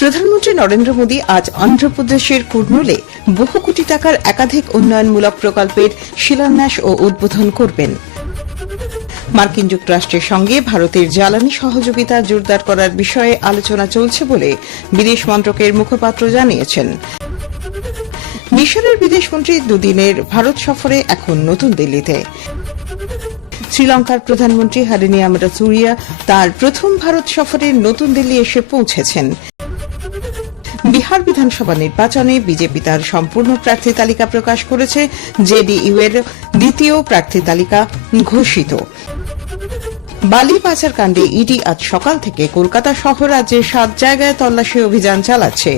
প্রধানমন্ত্রী নরেন্দ্র মোদী আজ অন্ধ্রপ্রদেশের কুর্নুলে বহু কোটি টাকার একাধিক উন্নয়নমূলক প্রকল্পের শিলান্যাস ও উদ্বোধন করবেন। মার্কিন যুক্তরাষ্ট্রের সঙ্গে ভারতের জ্বালানি সহযোগিতা জোরদার করার বিষয়ে আলোচনা চলছে বলে বিদেশ মন্ত্রকের মুখপাত্র জানিয়েছেন। মিশরের বিদেশমন্ত্রী দুদিনের ভারত সফরে এখন নতুন দিল্লিতে। শ্রীলঙ্কার প্রধানমন্ত্রী হারিনিয়াম রাসুরিয়া তার প্রথম ভারত সফরে নতুন দিল্লি এসে পৌঁছেছেন। বিহার বিধানসভা নির্বাচনে বিজেপি তার সম্পূর্ণ প্রার্থী তালিকা প্রকাশ করেছে। জেডিইউ এর দ্বিতীয় প্রার্থী তালিকা ঘোষিত। বালি পাচার কাণ্ডে ইডি আজ সকাল থেকে কলকাতা সহ রাজ্যের সাত জায়গায় তল্লাশি অভিযান চালাচ্ছে।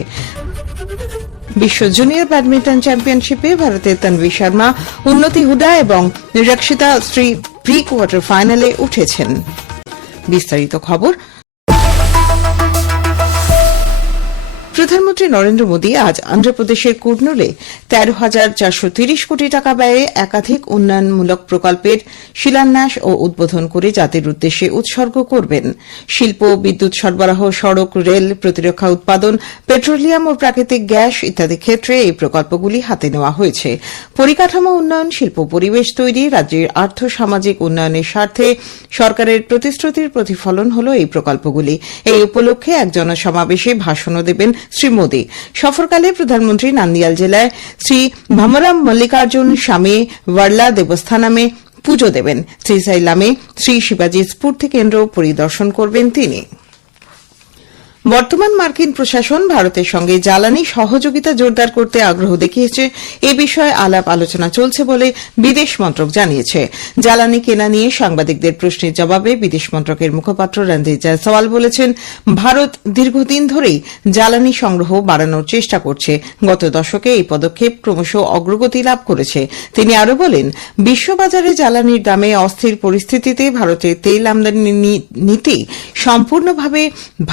বিশ্ব জুনিয়র ব্যাডমিন্টন চ্যাম্পিয়নশিপে ভারতের তন্বী শর্মা, উন্নতি হুদা এবং রক্ষিতা শ্রী প্রি কোয়ার্টার ফাইনালে উঠেছেন। বিস্তারিত খবর প্রধানমন্ত্রী নরেন্দ্র মোদী আজ অন্ধ্রপ্রদেশের কুর্নুলে তেরো হাজার চারশো তিরিশ কোটি টাকা ব্যয়ে একাধিক উন্নয়নমূলক প্রকল্পের শিলান্যাস ও উদ্বোধন করে জাতির উদ্দেশ্যে উৎসর্গ করবেন। শিল্প, বিদ্যুৎ সরবরাহ, সড়ক, রেল, প্রতিরক্ষা উৎপাদন, পেট্রোলিয়াম ও প্রাকৃতিক গ্যাস ইত্যাদি ক্ষেত্রে এই প্রকল্পগুলি হাতে নেওয়া হয়েছে। পরিকাঠামো উন্নয়ন, শিল্প পরিবেশ তৈরি, রাজ্যের আর্থ সামাজিক উন্নয়নের স্বার্থে সরকারের প্রতিশ্রুতির প্রতিফলন হল এই প্রকল্পগুলি। এই উপলক্ষে এক জনসমাবেশে ভাষণও দেবেন শ্রী মোদী। সফরকালে প্রধানমন্ত্রী নান্দিয়াল জেলায় শ্রী ভামরাম মল্লিকার্জুন স্বামী ওয়ার্লা দেবস্থানামে পুজো দেবেন। শ্রীসাইলামে শ্রী শিবাজি স্ফূর্তি কেন্দ্র পরিদর্শন করবেন তিনি। বর্তমান মার্কিন প্রশাসন ভারতের সঙ্গে জ্বালানি সহযোগিতা জোরদার করতে আগ্রহ দেখিয়েছে। এ বিষয়ে আলাপ আলোচনা চলছে বলে বিদেশ মন্ত্রক জানিয়েছে। জ্বালানি কেনা নিয়ে সাংবাদিকদের প্রশ্নের জবাবে বিদেশ মন্ত্রকের মুখপাত্র রণধীর জয়সওয়াল বলেছেন, ভারত দীর্ঘদিন ধরেই জ্বালানি সংগ্রহ বাড়ানোর চেষ্টা করছে। গত দশকে এই পদক্ষেপ ক্রমশ অগ্রগতি লাভ করেছে। তিনি আরও বলেন, বিশ্ববাজারে জ্বালানির দামে অস্থির পরিস্থিতিতে ভারতের তেল আমদানি নীতি সম্পূর্ণভাবে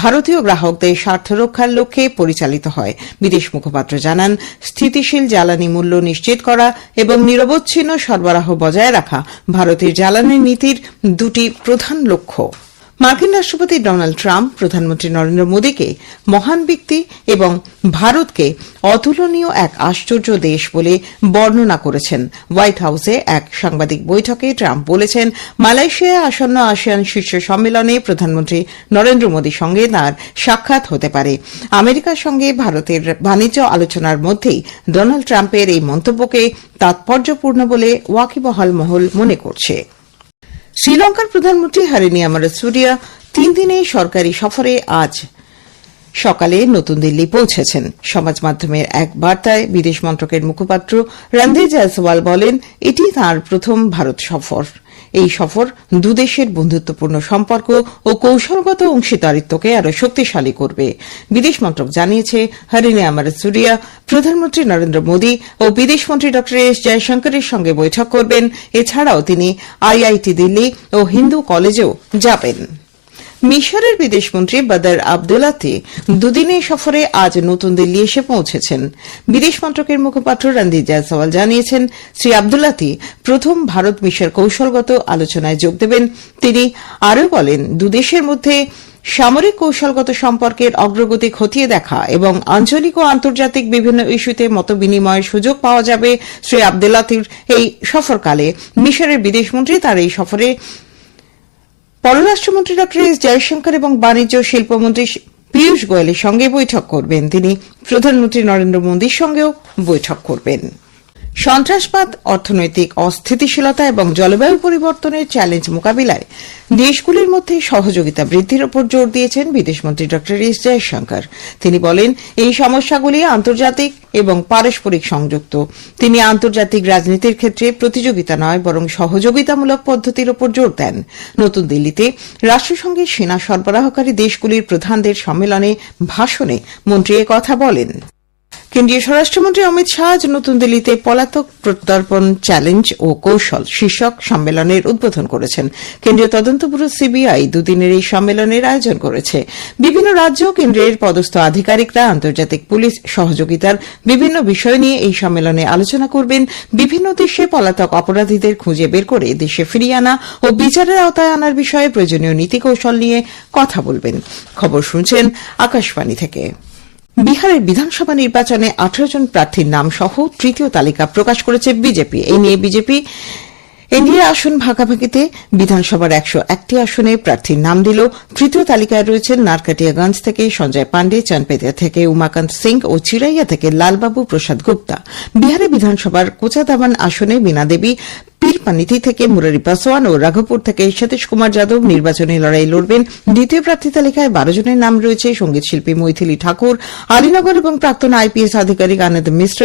ভারতীয় গ্রাহকদের স্বার্থ রক্ষার লক্ষ্যে পরিচালিত হয়। বিদেশ মুখপাত্র জানান, স্থিতিশীল জ্বালানি মূল্য নিশ্চিত করা এবং নিরবচ্ছিন্ন সরবরাহ বজায় রাখা ভারতের জ্বালানি নীতির দুটি প্রধান লক্ষ্য। মার্কিন রাষ্ট্রপতি ডোনাল্ড ট্রাম্প, প্রধানমন্ত্রী নরেন্দ্র মোদীকে মহান ব্যক্তি এবং ভারতকে অতুলনীয় এক আশ্চর্য দেশ বলে বর্ণনা করেছেন। হোয়াইট হাউসে এক সাংবাদিক বৈঠকে ট্রাম্প বলেছেন, মালয়েশিয়ায় আসন্ন আসিয়ান শীর্ষ সম্মেলনে প্রধানমন্ত্রী নরেন্দ্র মোদীর সঙ্গে তাঁর সাক্ষাৎ হতে পারে। আমেরিকার সঙ্গে ভারতের বাণিজ্য আলোচনার মধ্যেই ডোনাল্ড ট্রাম্পের এই মন্তব্যকে তাৎপর্যপূর্ণ বলে ওয়াকিবহাল মহল মনে করছে। শ্রীলঙ্কার প্রধানমন্ত্রী হারিনিয়াম রাসুরিয়া তিন দিনের সরকারি সফরে আজ সকালে নতুন দিল্লি পৌঁছেছেন। সমাজ মাধ্যমের এক বার্তায় বিদেশ মন্ত্রকের মুখপাত্র রণধীর জয়সওয়াল বলেন, এটি তাঁর প্রথম ভারত সফর। এই সফর দুদেশের বন্ধুত্বপূর্ণ সম্পর্ক ও কৌশলগত অংশীদারিত্বকে আরও শক্তিশালী করবে। বিদেশ মন্ত্রক জানিয়েছে হরিনে আমার রাসুরিয়া প্রধানমন্ত্রী নরেন্দ্র মোদী ও বিদেশমন্ত্রী ড এস জয়শঙ্করের সঙ্গে বৈঠক করবেন। এছাড়াও তিনি আইআইটি দিল্লি ও হিন্দু কলেজেও যাবেন। মিশরের বিদেশমন্ত্রী বদর আবদুল্লাতি দুদিনের সফরে আজ নতুন দিল্লি এসে পৌঁছেছেন। বিদেশ মন্ত্রকের মুখপাত্র রণদীপ জয়সওয়াল জানিয়েছেন, শ্রী আবদুল্লাতি প্রথম ভারত মিশর কৌশলগত আলোচনায় যোগ দেবেন। তিনি আরও বলেন দুদেশের মধ্যে সামরিক কৌশলগত সম্পর্কের অগ্রগতি খতিয়ে দেখা এবং আঞ্চলিক ও আন্তর্জাতিক বিভিন্ন ইস্যুতে মতবিনিময়ের সুযোগ পাওয়া যাবে। শ্রী আবদুল্লাতির এই সফরকালে মিশরের বিদেশমন্ত্রী তার এই সফরে পররাষ্ট্রমন্ত্রী ডক্টর এস জয়শঙ্কর এবং বাণিজ্য শিল্পমন্ত্রী পীয়ূষ গোয়েলের সঙ্গে বৈঠক করবেন। তিনি প্রধানমন্ত্রী নরেন্দ্র মোদীর সঙ্গেও বৈঠক করবেন। সন্ত্রাসবাদ, অর্থনৈতিক অস্থিতিশীলতা এবং জলবায়ু পরিবর্তনের চ্যালেঞ্জ মোকাবিলায় দেশগুলির মধ্যে সহযোগিতা বৃদ্ধির উপর জোর দিয়েছেন বিদেশমন্ত্রী ড এস জয়শঙ্কর। তিনি বলেন, এই সমস্যাগুলি আন্তর্জাতিক এবং পারস্পরিক সংযুক্ত। তিনি আন্তর্জাতিক রাজনীতির ক্ষেত্রে প্রতিযোগিতা নয়, বরং সহযোগিতামূলক পদ্ধতির উপর জোর দেন। নতুন দিল্লিতে রাষ্ট্রসংঘের সেনা সরবরাহকারী দেশগুলির প্রধানদের সম্মেলনে ভাষণে মন্ত্রী কথা বলেন। কেন্দ্রীয় স্বরাষ্ট্রমন্ত্রী অমিত শাহ আজ নতুন দিল্লিতে পলাতক প্রত্যর্পণ চ্যালেঞ্জ ও কৌশল শীর্ষক সম্মেলনের উদ্বোধন করেছেন। কেন্দ্রীয় তদন্ত ব্যুরো সিবিআই দুদিনের এই সম্মেলনের আয়োজন করেছে। বিভিন্ন রাজ্য ও কেন্দ্রের পদস্থ আধিকারিকরা, আন্তর্জাতিক পুলিশ সহযোগিতার বিভিন্ন বিষয় নিয়ে এই সম্মেলনে আলোচনা করবেন। বিভিন্ন দেশে পলাতক অপরাধীদের খুঁজে বের করে দেশে ফিরিয়ে আনা ও বিচারের আওতায় আনার বিষয়ে প্রয়োজনীয় নীতি কৌশল নিয়ে কথা বলবেন। খবর শুনছেন আকাশবাণী থেকে। বিহারের বিধানসভা নির্বাচনে আঠারো জন প্রার্থীর নাম সহ তৃতীয় তালিকা প্রকাশ করেছে বিজেপি। এই নিয়ে বিজেপি এনডিএ আসন ভাগাভাগিতে বিধানসভার একশো একটি আসনে প্রার্থীর নাম দিল। তৃতীয় তালিকায় রয়েছেন নারকাটিয়াগঞ্জ থেকে সঞ্জয় পাণ্ডে, চানপেতিয়া থেকে উমাকান্ত সিং ও চিরাইয়া থেকে লালবাবু প্রসাদ গুপ্তা। বিহারে বিধানসভার কোচাদাবান আসনে বীণা দেবী পীরপানিতি থেকে মুরারি পাসওয়ান ও রাঘবপুর থেকে সতীশ কুমার যাদব নির্বাচনী লড়াই লড়বেন। দ্বিতীয় প্রার্থী তালিকায় বারো জনের নাম রয়েছে, সংগীত শিল্পী মৈথিলী ঠাকুর, আলীনগর এবং প্রাক্তন আইপিএস আধিকারিক আনন্দ মিশ্র।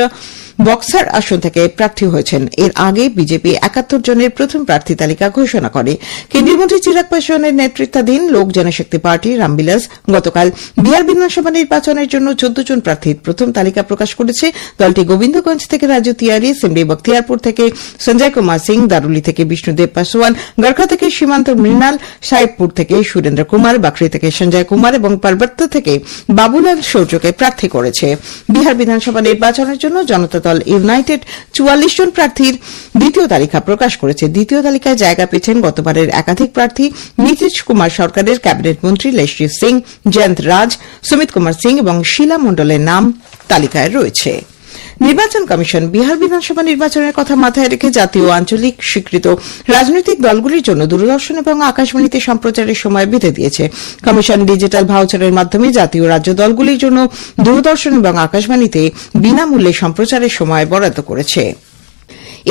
বক্সার আসন থেকে প্রার্থী হয়েছেন। এর আগে বিজেপি একাত্তর জনের প্রথম প্রার্থী তালিকা ঘোষণা করে। কেন্দ্রীয় মন্ত্রী চিরাগ পাসওয়ানের নেতৃত্বাধীন লোক জনশক্তি পার্টি রামবিলাস গতকাল বিহার বিধানসভা নির্বাচনের জন্য চোদ্দ জন প্রার্থীর প্রথম তালিকা প্রকাশ করেছে। দলটি গোবিন্দগঞ্জ থেকে রাজু তিয়ারি সিমরি বখতিয়ারপুর থেকে সঞ্জয় কুমার সিং, দারুলি থেকে বিষ্ণুদেব পাসওয়ান গড়খা থেকে সীমান্ত মৃণাল, সাহেবপুর থেকে সুরেন্দ্র কুমার বাকরি থেকে সঞ্জয় কুমার এবং পার্বত্য থেকে বাবুলাল শৌর্যকে প্রার্থী করেছে। বিহার বিধানসভা নির্বাচনের জন্য জনতা দল ইউনাইটেড চুয়াল্লিশ জন প্রার্থীর দ্বিতীয় তালিকা প্রকাশ করেছে। দ্বিতীয় তালিকায় জায়গা পেয়েছেন গতবারের একাধিক প্রার্থী। নীতিশ কুমার সরকারের ক্যাবিনেট মন্ত্রী লেশজি সিং, জয়ন্ত রাজ, সুমিত কুমার সিং এবং শীলা মণ্ডলের নাম তালিকায় রয়েছে। নির্বাচন কমিশন বিহার বিধানসভা নির্বাচনের কথা মাথায় রেখে জাতীয় আঞ্চলিক স্বীকৃত রাজনৈতিক দলগুলির জন্য দূরদর্শন এবং আকাশবাণীতে সম্প্রচারের সময় বেঁধে দিয়েছে। কমিশন ডিজিটাল ভাউচারের মাধ্যমে জাতীয় রাজ্য দলগুলির জন্য দূরদর্শন এবং আকাশবাণীতে বিনামূল্যে সম্প্রচারের সময় বরাদ্দ করেছে।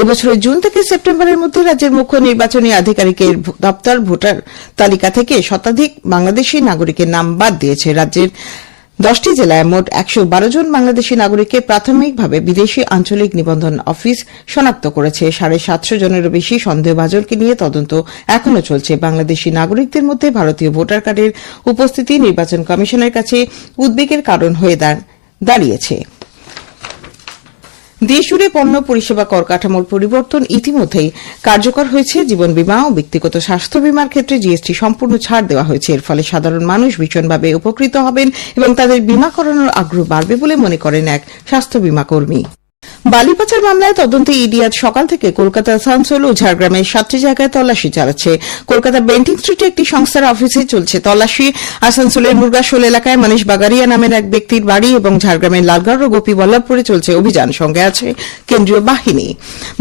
এবছরের জুন থেকে সেপ্টেম্বরের মধ্যে রাজ্যের মুখ্য নির্বাচনী আধিকারিকের দপ্তর, ভোটার তালিকা থেকে শতাধিক বাংলাদেশী নাগরিকের নাম বাদ দিয়েছে রাজ্যের দশটি জেলায় মোট একশো বারো জন বাংলাদেশি নাগরিককে প্রাথমিকভাবে বিদেশি আঞ্চলিক নিবন্ধন অফিস শনাক্ত করেছে। সাড়ে সাতশো জনেরও বেশি সন্দেহভাজনকে নিয়ে তদন্ত এখনও চলছে। বাংলাদেশি নাগরিকদের মধ্যে ভারতীয় ভোটার কার্ডের উপস্থিতি নির্বাচন কমিশনের কাছে উদ্বেগের কারণ হয়ে দাঁড়- দাঁড়িয়েছে। দেশজুড়ে পণ্য পরিষেবা কর কাঠামোর পরিবর্তন ইতিমধ্যেই কার্যকর হয়েছে। জীবন বীমা ও ব্যক্তিগত স্বাস্থ্য বীমার ক্ষেত্রে জিএসটি সম্পূর্ণ ছাড় দেওয়া হয়েছে। এর ফলে সাধারণ মানুষ ভীষণভাবে উপকৃত হবেন এবং তাদের বীমা করানোর আগ্রহ বাড়বে বলে মনে করেন এক স্বাস্থ্য বীমা কর্মী। বালি পাচার মামলায় তদন্তে ইডি আজ সকাল থেকে কলকাতা আসানসোল ও ঝাড়গ্রামের সাতটি জায়গায় তল্লাশি চালাচ্ছে। কলকাতা বেন্টিং স্ট্রিটে একটি সংস্থার অফিসে চলছে তল্লাশি। আসানসোলের মুরগাশোল এলাকায় মনীষ বাগারিয়া নামের এক ব্যক্তির বাড়ি এবং ঝাড়গ্রামের লালগড় ও গোপী বল্লভপুরে চলছে অভিযান। সঙ্গে আছে কেন্দ্রীয় বাহিনী।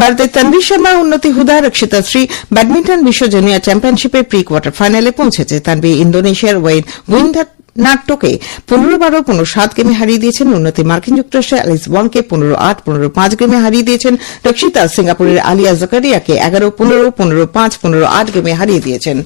ভারতের তনবীর শর্মা, উন্নতি হুদা, রক্ষিতা শ্রী, ব্যাডমিন্টন বিশ্ব জুনিয়র চ্যাম্পিয়নশিপের প্রি কোয়ার্টার ফাইনালে পৌঁছেছে। তানবী ইন্দোনেশিয়ার ওয়েন উইন্ডার নাট্যকে পনেরো বারো, পনেরো সাত গেমে হারিয়ে দিয়েছেন উন্নতি মার্কিন যুক্তরাষ্ট্রের অ্যালিস ওয়াংকে পনেরো আট, পনেরো পাঁচ গেমে হারিয়ে দিয়েছেন রক্ষিতা সিঙ্গাপুরের আলিয়া জাকারিয়াকে এগারো, পনেরো পনেরো পাঁচ, পনেরো আট গেমে হারিয়ে দিয়েছেন।